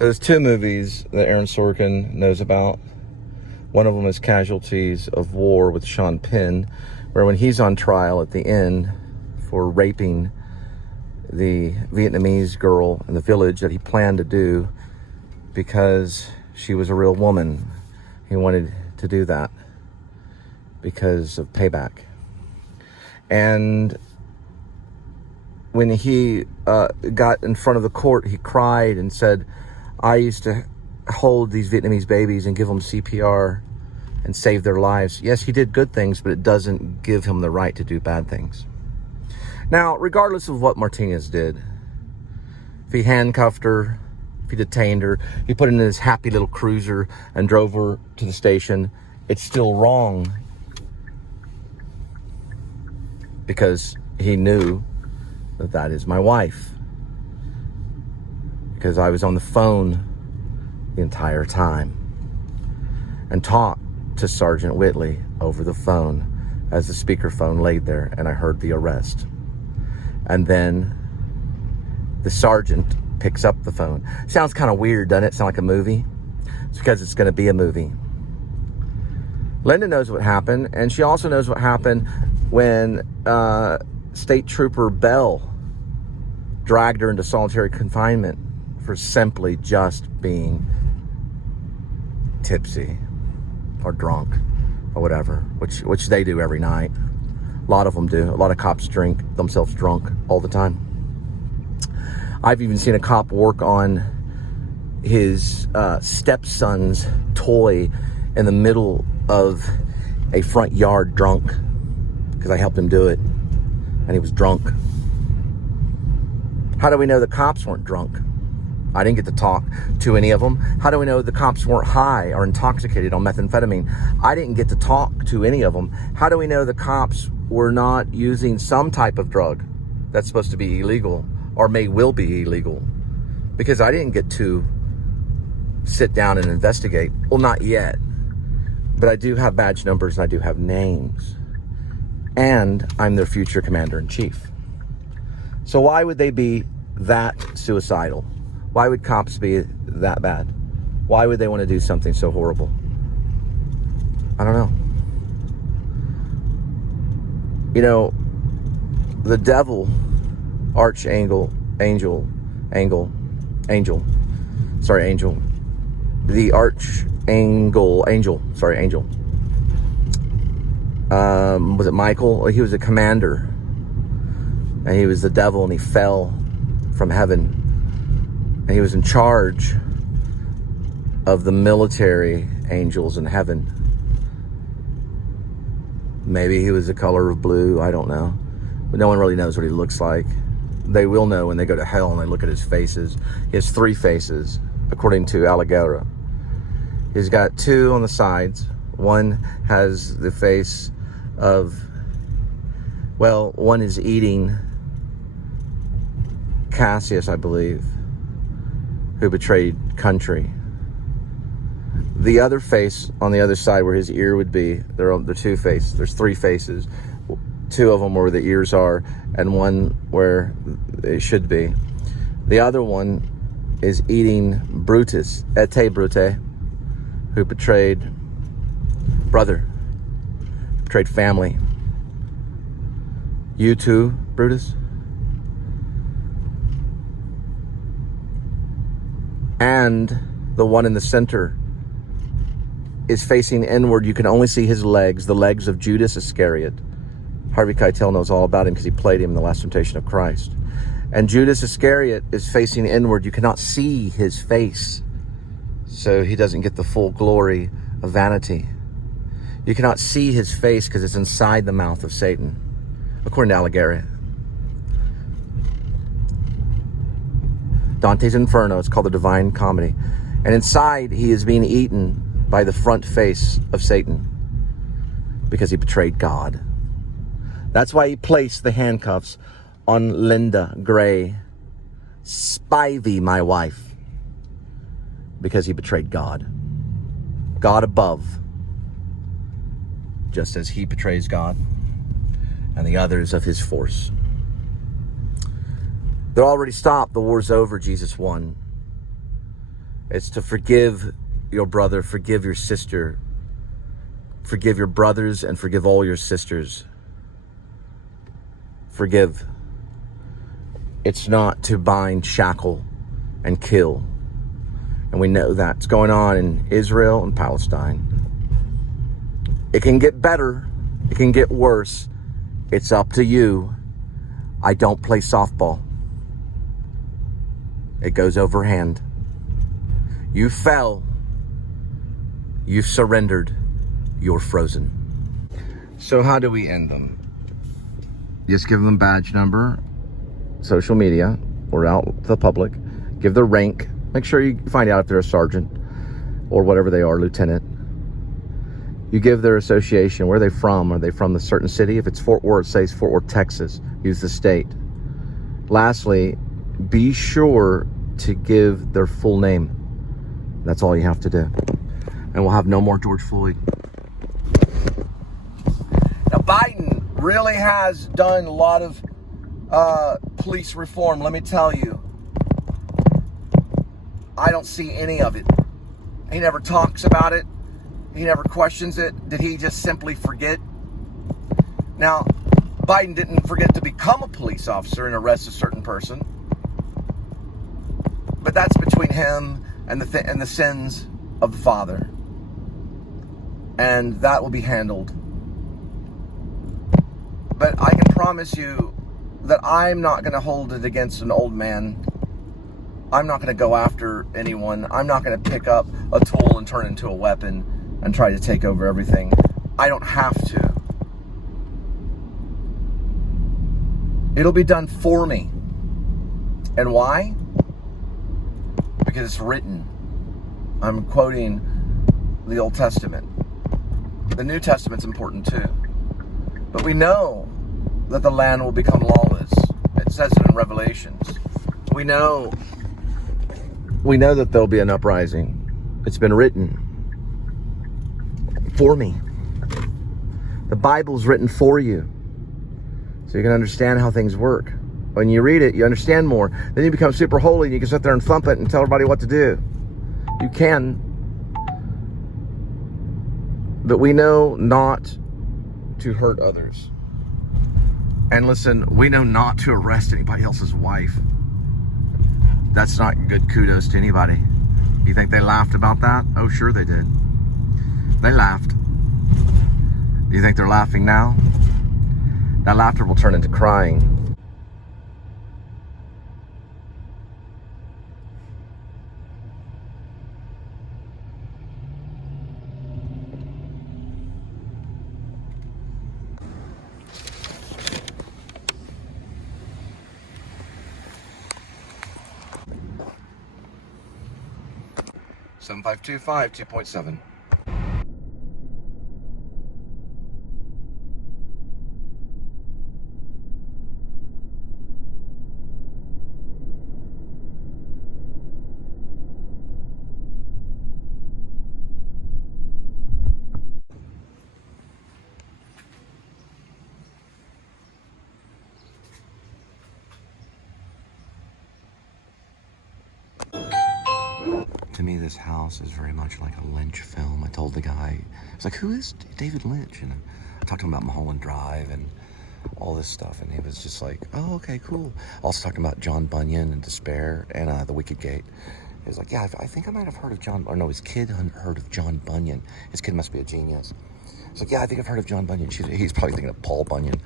So there's two movies that Aaron Sorkin knows about. One of them is Casualties of War with Sean Penn, where when he's on trial at the end for raping the Vietnamese girl in the village that he planned to do because she was a real woman. He wanted to do that because of payback. And when he got in front of the court, he cried and said, I used to hold these Vietnamese babies and give them CPR and save their lives. Yes, he did good things, but it doesn't give him the right to do bad things. Now, regardless of what Martinez did, if he handcuffed her, if he detained her, he put her in his happy little cruiser and drove her to the station, it's still wrong because he knew that that is my wife. Because I was on the phone the entire time and talked to Sergeant Whitley over the phone as the speakerphone laid there, and I heard the arrest. And then the sergeant picks up the phone. Sounds kind of weird, doesn't it? Sound like a movie? It's because it's going to be a movie. Linda knows what happened, and she also knows what happened when State Trooper Bell dragged her into solitary confinement for simply just being tipsy or drunk or whatever, which they do every night. A lot of them do. A lot of cops drink themselves drunk all the time. I've even seen a cop work on his stepson's toy in the middle of a front yard drunk because I helped him do it and he was drunk. How do we know the cops weren't drunk? I didn't get to talk to any of them. How do we know the cops weren't high or intoxicated on methamphetamine? I didn't get to talk to any of them. How do we know the cops were not using some type of drug that's supposed to be illegal or will be illegal? Because I didn't get to sit down and investigate. Well, not yet. But I do have badge numbers and I do have names. And I'm their future commander-in-chief. So why would they be that suicidal? Why would cops be that bad? Why would they want to do something so horrible? I don't know. You know, the devil, angel. The angel. Was it Michael? He was a commander. And he was the devil and he fell from heaven. And he was in charge of the military angels in heaven. Maybe he was the color of blue, I don't know. But no one really knows what he looks like. They will know when they go to hell and they look at his faces. He has 3 faces, according to A.D.W.C. He's got 2 on the sides. One has the face of, well, one is eating Cassius, I believe, who betrayed country. The other face on the other side where his ear would be, there are 2 faces. There's 3 faces. 2 of them where the ears are and one where it should be. The other one is eating Brutus, et Brute, who betrayed brother, betrayed family. You too, Brutus? And the one in the center is facing inward. You can only see his legs, the legs of Judas Iscariot. Harvey Keitel knows all about him because he played him in The Last Temptation of Christ. And Judas Iscariot is facing inward. You cannot see his face, so he doesn't get the full glory of vanity. You cannot see his face because it's inside the mouth of Satan, according to Alighieri. Dante's Inferno, it's called the Divine Comedy. And inside, he is being eaten by the front face of Satan because he betrayed God. That's why he placed the handcuffs on Linda Gray Spivey, my wife, because he betrayed God. God above, just as he betrays God and the others of his force. They're already stopped. The war's over. Jesus won. It's to forgive your brother, forgive your sister, forgive your brothers, and forgive all your sisters. Forgive. It's not to bind, shackle, and kill. And we know that's going on in Israel and Palestine. It can get better. It can get worse. It's up to you. I don't play softball. It goes overhand. You fell. You surrendered. You're frozen. So how do we end them? Just give them badge number, social media, or out to the public. Give their rank. Make sure you find out if they're a sergeant or whatever they are, lieutenant. You give their association. Where are they from? Are they from the certain city? If it's Fort Worth, say it's Fort Worth, Texas. Use the state. Lastly, be sure to give their full name. That's all you have to do. And we'll have no more George Floyd. Now, Biden really has done a lot of police reform. Let me tell you, I don't see any of it. He never talks about it. He never questions it. Did he just simply forget? Now, Biden didn't forget to become a police officer and arrest a certain person. But that's between him and the sins of the Father. And that will be handled. But I can promise you that I'm not going to hold it against an old man. I'm not going to go after anyone. I'm not going to pick up a tool and turn it into a weapon and try to take over everything. I don't have to. It'll be done for me. And why? Because it's written. I'm quoting the Old Testament. The New Testament's important too. But we know that the land will become lawless. It says it in Revelations. We know that there'll be an uprising. It's been written for me. The Bible's written for you. So you can understand how things work. When you read it, you understand more. Then you become super holy and you can sit there and thump it and tell everybody what to do. You can. But we know not to hurt others. And listen, we know not to arrest anybody else's wife. That's not good kudos to anybody. You think they laughed about that? Oh, sure they did. They laughed. Do you think they're laughing now? That laughter will turn into crying. Seven 525 2.7. To me, this house is very much like a Lynch film. I told the guy, I was like, who is David Lynch? And I talked to him about Mulholland Drive and all this stuff. And he was just like, oh, okay, cool. Also talking about John Bunyan and Despair and The Wicked Gate. He was like, yeah, I think I might have heard of John, or no, his kid heard of John Bunyan. His kid must be a genius. He's like, yeah, I think I've heard of John Bunyan. He's probably thinking of Paul Bunyan.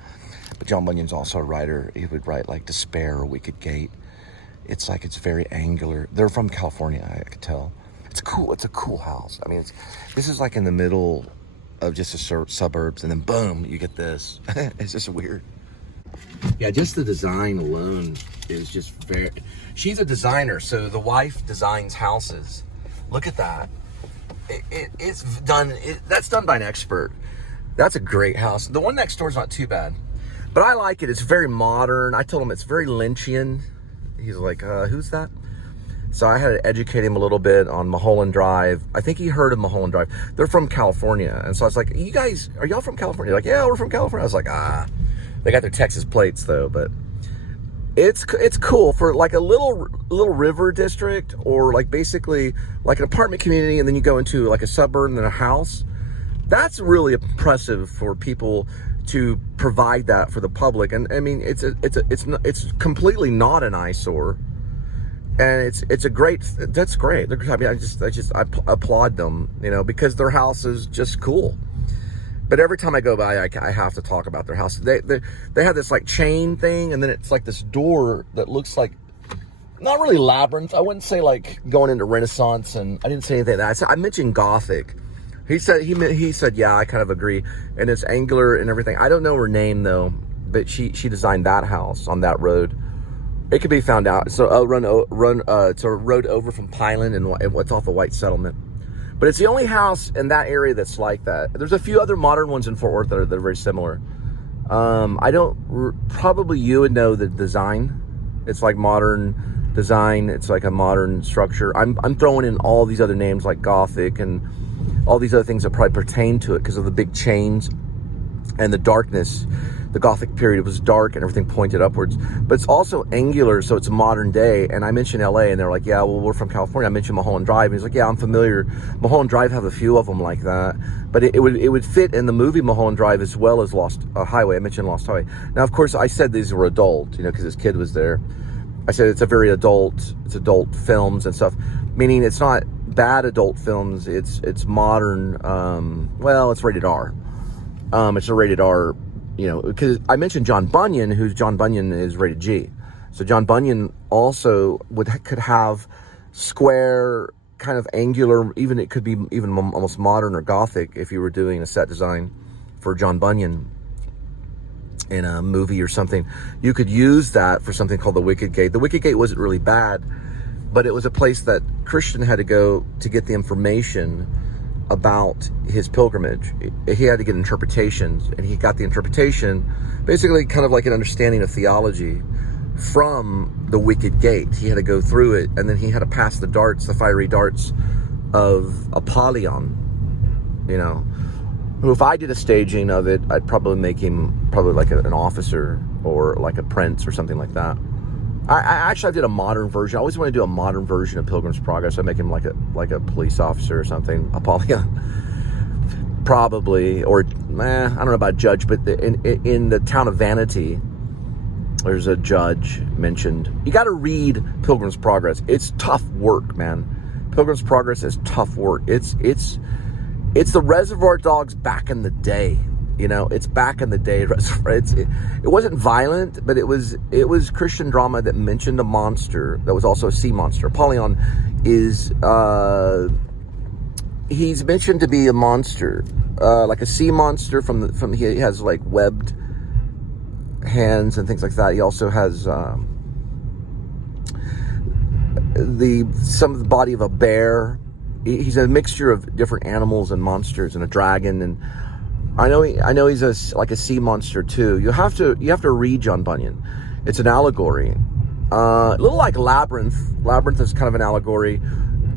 But John Bunyan's also a writer. He would write like Despair or Wicked Gate. It's like, it's very angular. They're from California, I could tell. It's cool. It's a cool house. I mean, this is like in the middle of just the suburbs, and then boom, you get this. It's just weird. Yeah, just the design alone is just very... She's a designer, so the wife designs houses. Look at that. It's done... That's done by an expert. That's a great house. The one next door is not too bad. But I like it. It's very modern. I told him it's very Lynchian. He's like, who's that? So I had to educate him a little bit on Mulholland Drive. I think he heard of Mulholland Drive. They're from California. And so I was like, you guys, are y'all from California? Like, yeah, we're from California. I was like, they got their Texas plates though. But It's cool for like a little river district, or like basically like an apartment community, and then you go into like a suburb and then a house. That's really impressive for people to provide that for the public. And I mean, it's completely not an eyesore, and it's a great. That's great. I mean, I applaud them, you know, because their house is just cool. But every time I go by, I have to talk about their house. They have this like chain thing, and then it's like this door that looks like, not really labyrinth. I wouldn't say like going into Renaissance, and I didn't say anything like that. I mentioned Gothic. He said, yeah, I kind of agree. And it's angular and everything. I don't know her name though, but she designed that house on that road. It could be found out. So it's a road over from Pineland and what's off of White Settlement. But it's the only house in that area that's like that. There's a few other modern ones in Fort Worth that are very similar. Probably you would know the design. It's like modern design. It's like a modern structure. I'm throwing in all these other names like Gothic and all these other things that probably pertain to it because of the big chains and the darkness. The Gothic period was dark and everything pointed upwards, but it's also angular, so it's modern day. And I mentioned LA, and they're like, yeah, well, we're from California. I mentioned Mulholland Drive, and he's like, yeah, I'm familiar. Mulholland Drive have a few of them like that, but it would fit in the movie Mulholland Drive as well as Lost Highway. I mentioned Lost Highway. Now, of course, I said these were adult, you know, because his kid was there. I said it's adult films and stuff, meaning it's not bad adult films. It's modern. Well, it's rated R. It's a rated R. You know, because I mentioned John Bunyan, John Bunyan is rated G. So John Bunyan also could have square, kind of angular, even it could be even almost modern or Gothic if you were doing a set design for John Bunyan in a movie or something. You could use that for something called the Wicket Gate. The Wicket Gate wasn't really bad, but it was a place that Christian had to go to get the information about his pilgrimage. He had to get interpretations, and he got the interpretation, basically kind of like an understanding of theology from the Wicket Gate. He had to go through it, and then he had to pass the fiery darts of Apollyon, you know, who, if I did a staging of it, I'd probably make him like an officer or like a prince or something like that. I did a modern version. I always want to do a modern version of Pilgrim's Progress. I make him like a police officer or something, Apollyon, probably, or I don't know about judge, but in the town of Vanity, there's a judge mentioned. You got to read Pilgrim's Progress. It's tough work, man. Pilgrim's Progress is tough work. It's the Reservoir Dogs back in the day. You know, it's back in the day. It wasn't violent, but it was Christian drama that mentioned a monster that was also a sea monster. Apollyon is he's mentioned to be a monster, like a sea monster he has like webbed hands and things like that. He also has some of the body of a bear. He's a mixture of different animals and monsters and a dragon, and I know he's like a sea monster too. You have to read John Bunyan. It's an allegory, a little like Labyrinth. Labyrinth is kind of an allegory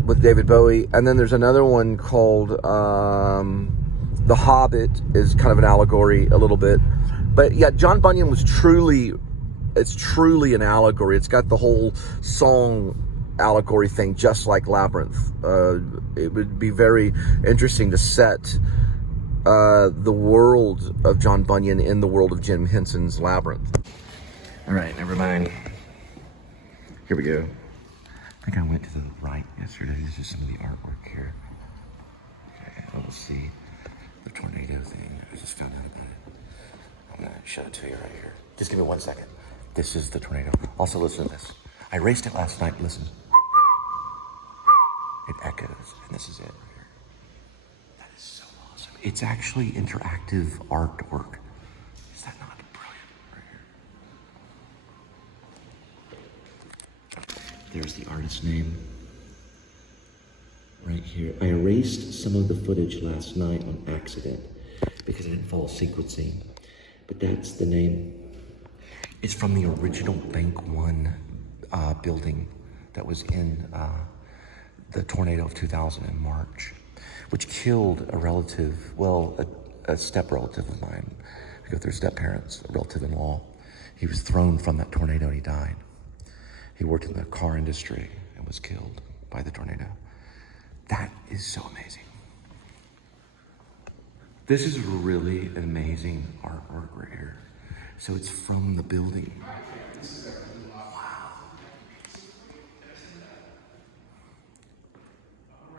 with David Bowie, and then there's another one called The Hobbit is kind of an allegory a little bit. But yeah, John Bunyan was truly an allegory. It's got the whole song allegory thing, just like Labyrinth. It would be very interesting to set the world of John Bunyan in the world of Jim Henson's Labyrinth. All right, everybody, here we go. I think I went to the right yesterday. This is some of the artwork here. Okay, we'll see the tornado thing. I just found out about it. I'm gonna show it to you right here. Just give me 1 second. This is the tornado. Also, listen to this. I raced it last night. Listen. It echoes, and this is it right here. That is so awesome. It's actually interactive artwork. Is that not brilliant right here? There's the artist's name right here. I erased some of the footage last night on accident because I didn't follow sequencing, but that's the name. It's from the original Bank One building that was in the tornado of 2000 in March, which killed a relative, well, a step relative of mine. We go through step parents, a relative-in-law. He was thrown from that tornado and he died. He worked in the car industry and was killed by the tornado. That is so amazing. This is really amazing artwork right here. So it's from the building. Wow.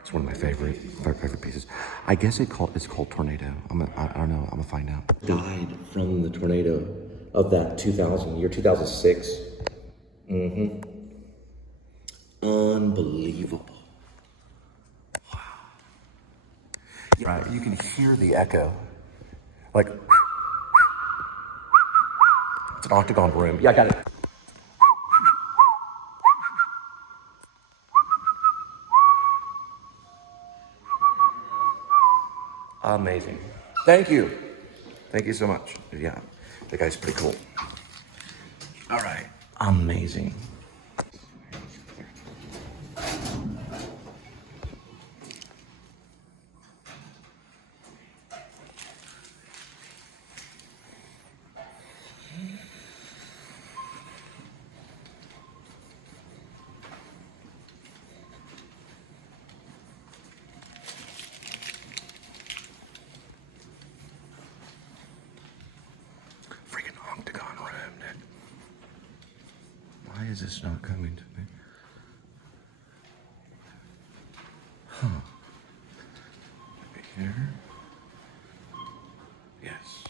It's one of my favorite pieces. I guess it's called Tornado. I don't know, I'm gonna find out. Died from the tornado of that year 2006. Unbelievable. Wow. Right, you can hear the echo. Like, it's an octagon room. Yeah, I got it. Amazing. Thank you. Thank you so much. Yeah, the guy's pretty cool. All right. Amazing. Octagon room, Nick. Why is this not coming to me? Huh. Maybe here? Yes.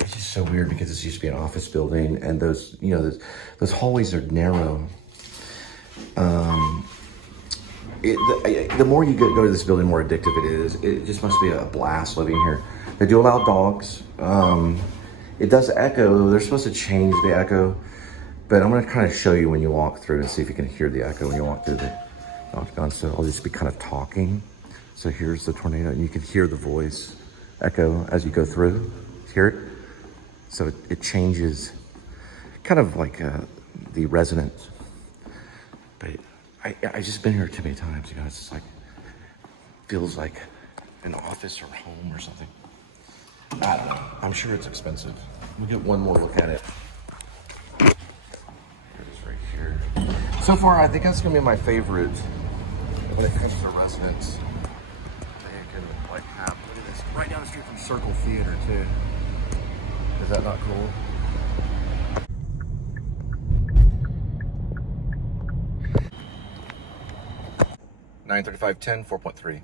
It's just so weird because this used to be an office building, and those, you know, those hallways are narrow. The more you go to this building, the more addictive it is. It just must be a blast living here. They do allow dogs. It does echo. They're supposed to change the echo, but I'm gonna kind of show you when you walk through and see if you can hear the echo when you walk through the octagon. So I'll just be kind of talking. So here's the tornado, and you can hear the voice echo as you go through. Hear it? So it changes, kind of like the resonance. But I just been here too many times, you guys. It's like, feels like an office or home or something. I don't know. I'm sure it's expensive. We'll get one more look at it. Here it is right here. So far, I think that's gonna be my favorite when it comes to residents. They can like have, look at this, right down the street from Circle Theater too. Is that not cool? 93510 4.3.